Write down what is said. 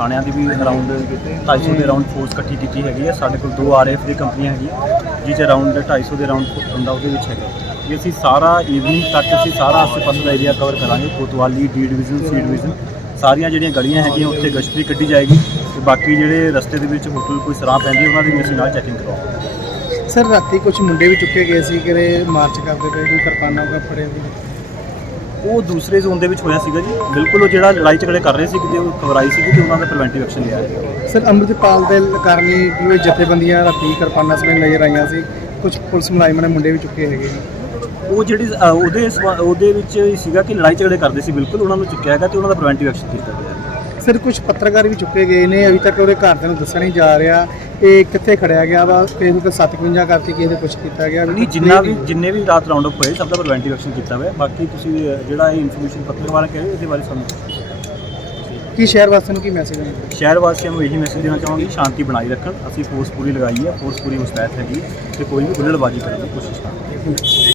ਥਾਣਿਆਂ ਦੀ ਵੀ around 250 ਦੇ around force ਇਕੱਠੀ ਕੀਤੀ ਹੈਗੀ ਹੈ। ਸਾਡੇ ਕੋਲ ਦੋ ਆਰਐਫ ਦੀ ਕੰਪਨੀਆਂ ਹੈਗੀਆਂ ਜਿਸ 'ਚ ਅਰਾਊਂਡ 250 ਦੇ ਅਰਾਊਂਡ ਹੁੰਦਾ, ਉਹਦੇ ਵਿੱਚ ਹੈਗਾ। ਵੀ ਅਸੀਂ ਸਾਰਾ ਈਵਨਿੰਗ ਤੱਕ ਅਸੀਂ ਸਾਰਾ ਆਸ-ਪਾਸ ਦਾ ਏਰੀਆ ਕਵਰ ਕਰਾਂਗੇ, Kotwali D division C division ਸਾਰੀਆਂ ਜਿਹੜੀਆਂ ਗਲੀਆਂ ਹੈਗੀਆਂ, ਉੱਥੇ ਗਸ਼ਤ ਵੀ ਕੱਢੀ ਜਾਏਗੀ ਤੇ ਬਾਕੀ ਜਿਹੜੇ ਰਸਤੇ ਦੇ ਵਿੱਚ ਹੋਟਲ ਕੋਈ ਸਰਾਹ ਪੈਂਦੀ ਉਹਨਾਂ ਦੀ ਵੀ ਅਸੀਂ ਨਾਲ ਚੈਕਿੰਗ ਕਰਵਾਵਾਂਗੇ। ਸਰ, ਰਾਤੀ ਕੁਝ ਮੁੰਡੇ ਵੀ ਚੁੱਕੇ ਗਏ ਸੀ ਕਿਰੇ ਮਾਰਚ ਕਰਦੇ ਪਏ, ਕੋਈ ਕਿਰਪਾਨਾਂ ਵਗੈਰਾ ਫੜੇ ਵੀ ਉਹ ਦੂਸਰੇ ਜ਼ੋਨ ਦੇ ਵਿੱਚ ਹੋਇਆ ਸੀਗਾ ਜੀ। ਬਿਲਕੁਲ ਉਹ ਜਿਹੜਾ ਲੜਾਈ ਝਗੜੇ ਕਰ ਰਹੇ ਸੀ ਕਿਤੇ ਉਹ ਖਬਰ ਆਈ ਸੀ ਕਿ ਉਹਨਾਂ ਦਾ ਪ੍ਰੀਵੈਂਟਿਵ ਐਕਸ਼ਨ ਲਿਆ ਹੈ ਸਰ ਅੰਮ੍ਰਿਤਪਾਲ ਦੇ ਕਾਰਨੀ ਜਿਵੇਂ ਜਥੇਬੰਦੀਆਂ ਰਾਤੀ ਕਿਰਪਾਨਾਂ ਸਮੇਤ ਨਜ਼ਰ ਆਈਆਂ ਸੀ ਕੁਝ ਪੁਲਿਸ ਮੁਲਾਜ਼ਮਾਂ ਨੇ ਮੁੰਡੇ ਵੀ ਚੁੱਕੇ ਹੈਗੇ। ਉਹ ਜਿਹੜੀ ਉਹਦੇ ਉਹਦੇ ਵਿੱਚ ਸੀਗਾ ਕਿ ਲੜਾਈ ਝਗੜੇ ਕਰਦੇ ਸੀ ਬਿਲਕੁਲ ਉਹਨਾਂ ਨੂੰ ਚੁੱਕਿਆ ਹੈਗਾ ਤੇ ਉਹਨਾਂ ਦਾ ਪ੍ਰੀਵੈਂਟਿਵ ਐਕਸ਼ਨ ਕੀਤਾ ਗਿਆ। ਸਰ ਕੁਝ ਪੱਤਰਕਾਰ ਵੀ ਚੁੱਕੇ ਗਏ ਨੇ ਅਭੀ ਤੱਕ ਉਹਦੇ ਘਰਦਿਆਂ ਨੂੰ ਦੱਸਿਆ ਨਹੀਂ ਜਾ ਰਿਹਾ ਇਹ ਕਿੱਥੇ ਖੜਿਆ ਗਿਆ ਵਾ? ਕਿਸੇ ਨੂੰ 57 ਕਰਤੀ ਕਿਸੇ ਦੇ ਕੁਝ ਕੀਤਾ ਗਿਆ। ਨਹੀਂ ਜਿੰਨਾ ਵੀ ਜਿੰਨੇ ਵੀ ਰਾਤ ਰਾਉਂਡ ਅਪ ਹੋਏ ਸਭ ਦਾ ਪ੍ਰੀਵੈਂਟਿਵ ਐਕਸ਼ਨ ਕੀਤਾ ਹੋਇਆ। ਬਾਕੀ ਤੁਸੀਂ ਜਿਹੜਾ ਇਹ ਇਨਫੋਰਮੇਸ਼ਨ ਪੱਤਰਕਾਰ ਕਹਿ ਰਹੇ ਹੋ, ਇਹਦੇ ਬਾਰੇ ਸਾਨੂੰ ਕੀ ਸ਼ਹਿਰ ਵਾਸੀਆਂ ਨੂੰ ਕੀ ਮੈਸੇਜ ਹੈ? ਸ਼ਹਿਰ ਵਾਸੀਆਂ ਨੂੰ ਇਹੀ ਮੈਸੇਜ ਦੇਣਾ ਚਾਹਾਂਗੇ ਸ਼ਾਂਤੀ ਬਣਾਈ ਰੱਖਣ। ਅਸੀਂ ਫੋਰਸ ਪੂਰੀ ਲਗਾਈ ਹੈ ਫੋਰਸ ਪੂਰੀ ਮੁਸਤੈਦ ਹੈਗੀ ਤੇ ਕੋਈ ਵੀ ਹੁੱਲੜਬਾਜ਼ੀ ਕਰਨ ਦੀ ਕੋਸ਼ਿਸ਼ ਨਾ ਕਰੇ